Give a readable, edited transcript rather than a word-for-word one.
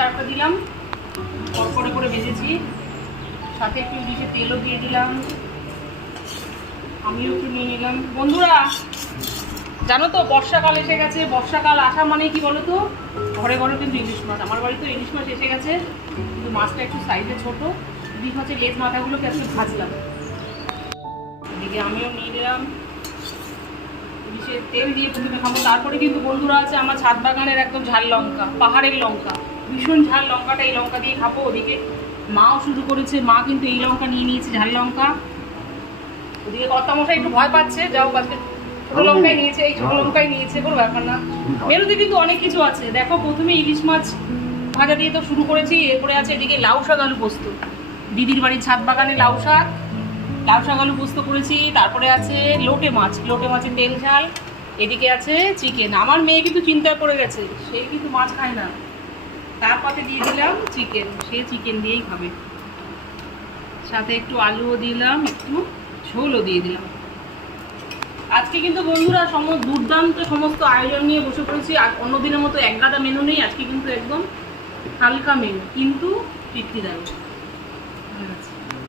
আর একটা দিলাম, কড়কড়ে করে ভেজেছি। সাথে একটু ইলিশের তেলও দিয়ে দিলাম, আমিও একটু নিয়ে নিলাম। বন্ধুরা জানো তো বর্ষাকাল এসে গেছে, বর্ষাকাল আসা মানে কি বলো তো, ঘরে ঘরে কিন্তু ইলিশ মাছ। আমার বাড়িতে ইলিশ মাছ এসে গেছে, কিন্তু মাছটা একটু সাইজে ছোট। ইলিশ মাছের লেজ মাথাগুলোকে আজকে ভাজলাম। এদিকে আমিও নিয়ে নিলাম ইলিশের তেল দিয়ে প্রথমে খাবো। তারপরে কিন্তু বন্ধুরা আছে আমার ছাদ বাগানের একদম ঝাল লঙ্কা, পাহাড়ের লঙ্কা, ভীষণ ঝাল লঙ্কাটা, এই লঙ্কা দিয়ে খাবো। ওদিকে মাও শুরু করেছে, মা কিন্তু এই লঙ্কা নিয়ে নিয়েছে, ঝাল লঙ্কা। ওদিকে কর্তামশাই একটু ভয় পাচ্ছে, যাও আজকে ছোটো লঙ্কাই নিয়েছে, এই ছোটো লঙ্কাই নিয়েছে, কোনো ব্যাপার না। মেনুতে কিন্তু অনেক কিছু আছে। দেখো প্রথমে ইলিশ মাছ ভাজা দিয়ে তো শুরু করেছি, এরপরে আছে এদিকে লাউ শাক আলু পোস্ত, দিদির বাড়ির ছাদ বাগানে লাউ শাক আলু পোস্ত করেছি। তারপরে আছে লোটে মাছের তেল ঝাল। এদিকে আছে চিকেন। আমার মেয়ে কিন্তু চিন্তায় পড়ে গেছে, সে কিন্তু মাছ খায় না, তার পাতে দিয়ে দিলাম চিকেন, সে চিকেন দিয়েই খাবে। সাথে একটু আলুও দিলাম, একটু ঝোলও দিয়ে দিলাম। আজকে কিন্তু বন্ধুরা দুর্দান্ত সমস্ত আয়োজন নিয়ে বসে পড়েছি। অন্যদিনের মতো একগাদা মেনু নেই, আজকে কিন্তু একদম হালকা মেনু, কিন্তু তৃপ্তিদায়ক।